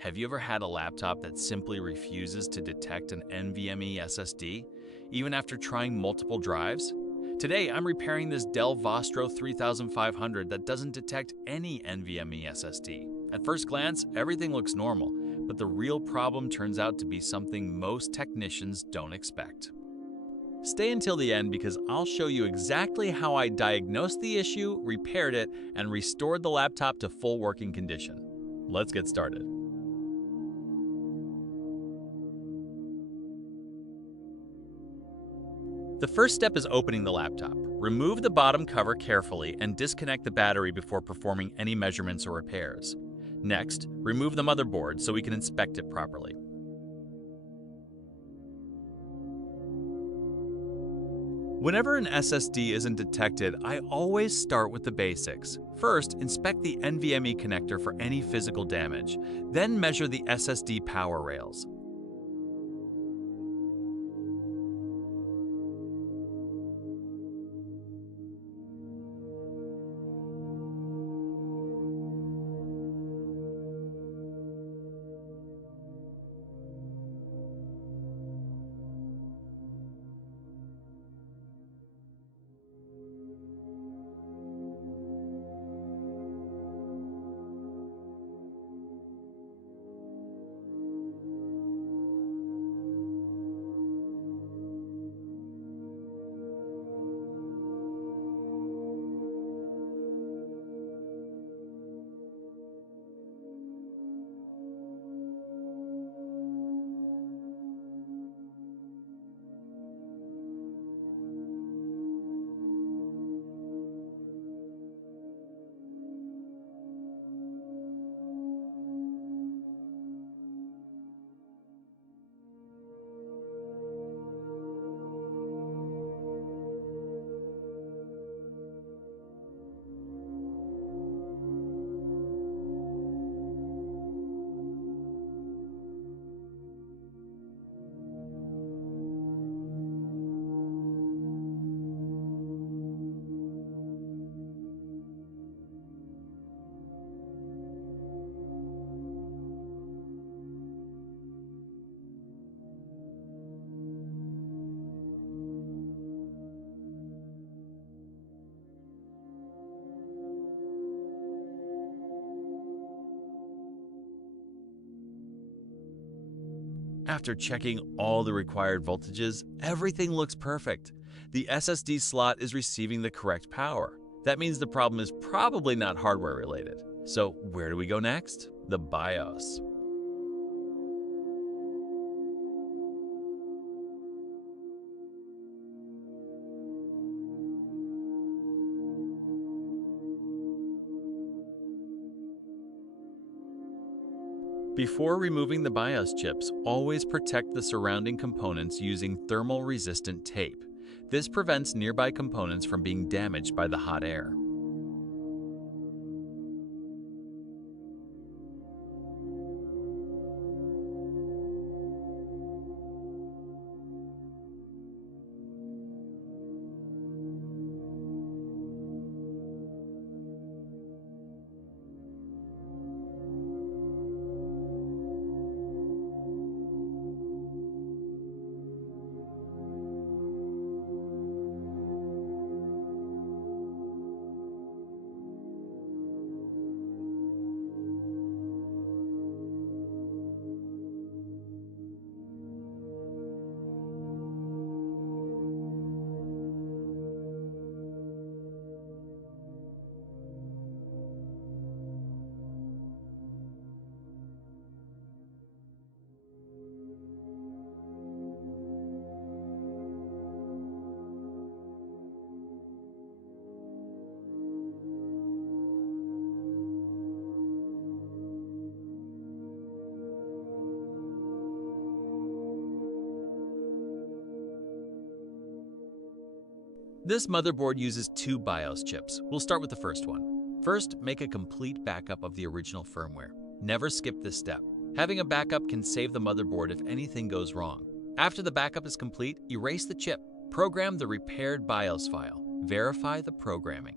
Have you ever had a laptop that simply refuses to detect an NVMe SSD, even after trying multiple drives? Today, I'm repairing this Dell Vostro 3500 that doesn't detect any NVMe SSD. At first glance, everything looks normal, but the real problem turns out to be something most technicians don't expect. Stay until the end because I'll show you exactly how I diagnosed the issue, repaired it, and restored the laptop to full working condition. Let's get started. The first step is opening the laptop. Remove the bottom cover carefully and disconnect the battery before performing any measurements or repairs. Next, remove the motherboard so we can inspect it properly. Whenever an SSD isn't detected, I always start with the basics. First, inspect the NVMe connector for any physical damage. Then measure the SSD power rails. After checking all the required voltages, everything looks perfect. The SSD slot is receiving the correct power. That means the problem is probably not hardware related. So where do we go next? The BIOS. Before removing the BIOS chips, always protect the surrounding components using thermal-resistant tape. This prevents nearby components from being damaged by the hot air. This motherboard uses two BIOS chips. We'll start with the first one. First, make a complete backup of the original firmware. Never skip this step. Having a backup can save the motherboard if anything goes wrong. After the backup is complete, erase the chip. Program the repaired BIOS file. Verify the programming.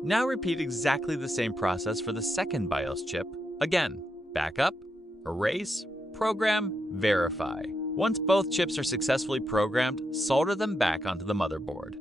Now repeat exactly the same process for the second BIOS chip. Again, backup, erase, program, verify. Once both chips are successfully programmed, solder them back onto the motherboard.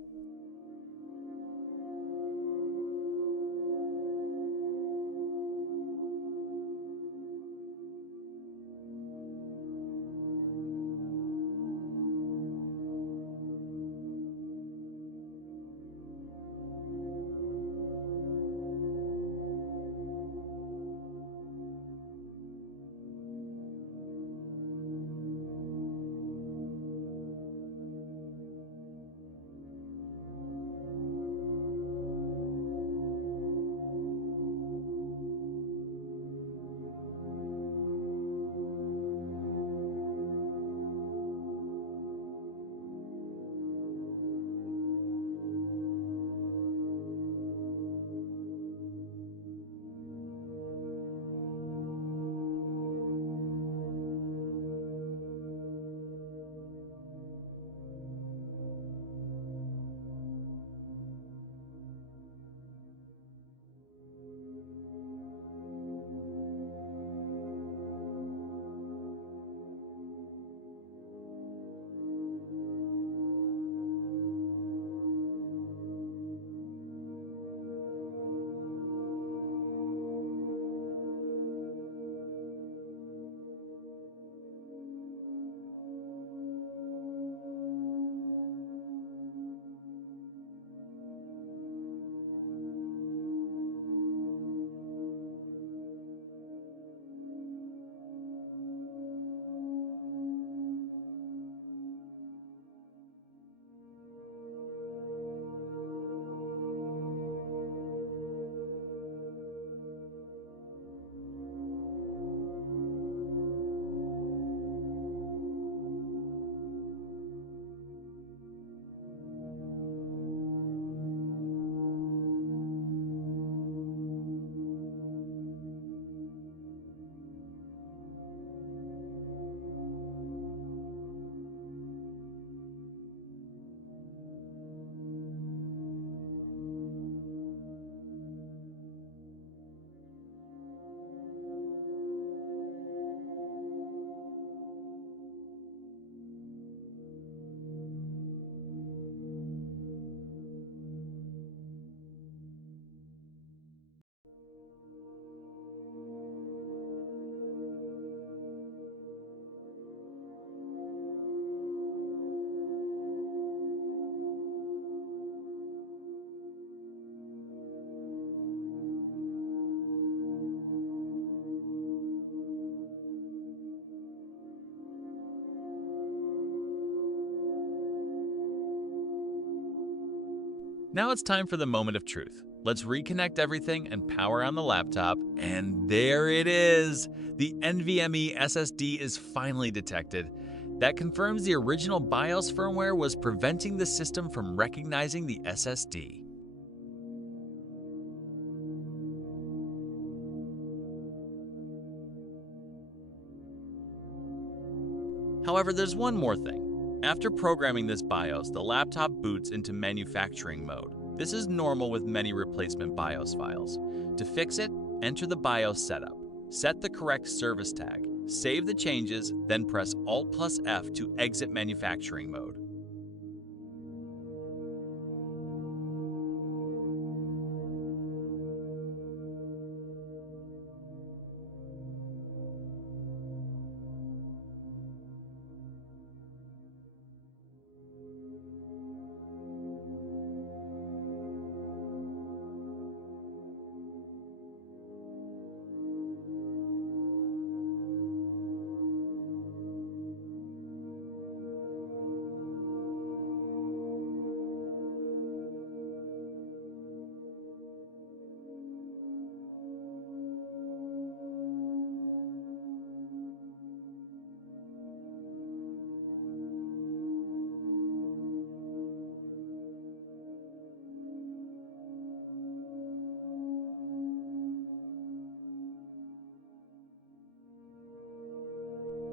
Now it's time for the moment of truth. Let's reconnect everything and power on the laptop, and there it is! The NVMe SSD is finally detected. That confirms the original BIOS firmware was preventing the system from recognizing the SSD. However, there's one more thing. After programming this BIOS, the laptop boots into manufacturing mode. This is normal with many replacement BIOS files. To fix it, enter the BIOS setup. Set the correct service tag. Save the changes, then press Alt+F to exit manufacturing mode.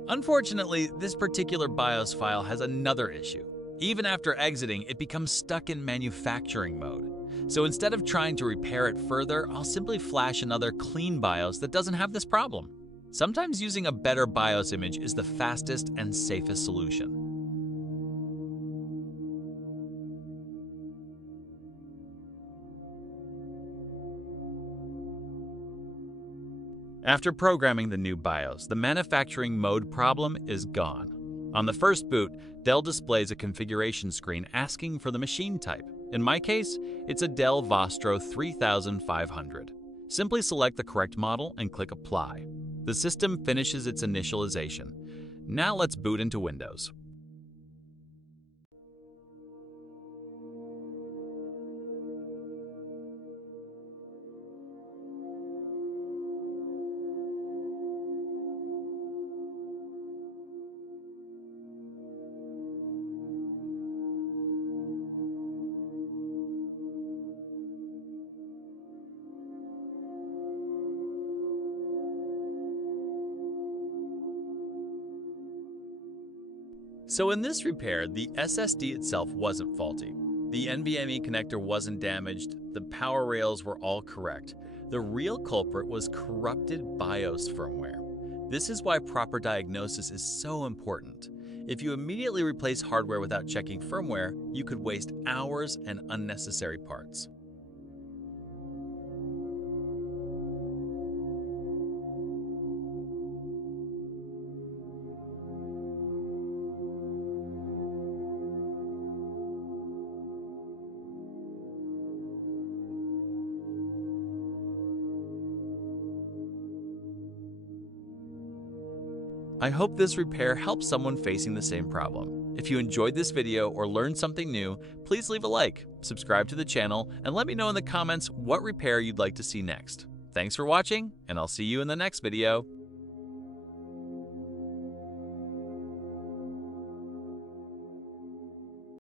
Unfortunately, this particular BIOS file has another issue. Even after exiting, it becomes stuck in manufacturing mode. So instead of trying to repair it further, I'll simply flash another clean BIOS that doesn't have this problem. Sometimes using a better BIOS image is the fastest and safest solution. After programming the new BIOS, the manufacturing mode problem is gone. On the first boot, Dell displays a configuration screen asking for the machine type. In my case, it's a Dell Vostro 3500. Simply select the correct model and click Apply. The system finishes its initialization. Now let's boot into Windows. So in this repair, the SSD itself wasn't faulty. The NVMe connector wasn't damaged, the power rails were all correct. The real culprit was corrupted BIOS firmware. This is why proper diagnosis is so important. If you immediately replace hardware without checking firmware, you could waste hours and unnecessary parts. I hope this repair helps someone facing the same problem. If you enjoyed this video or learned something new, please leave a like, subscribe to the channel, and let me know in the comments what repair you'd like to see next. Thanks for watching, and I'll see you in the next video.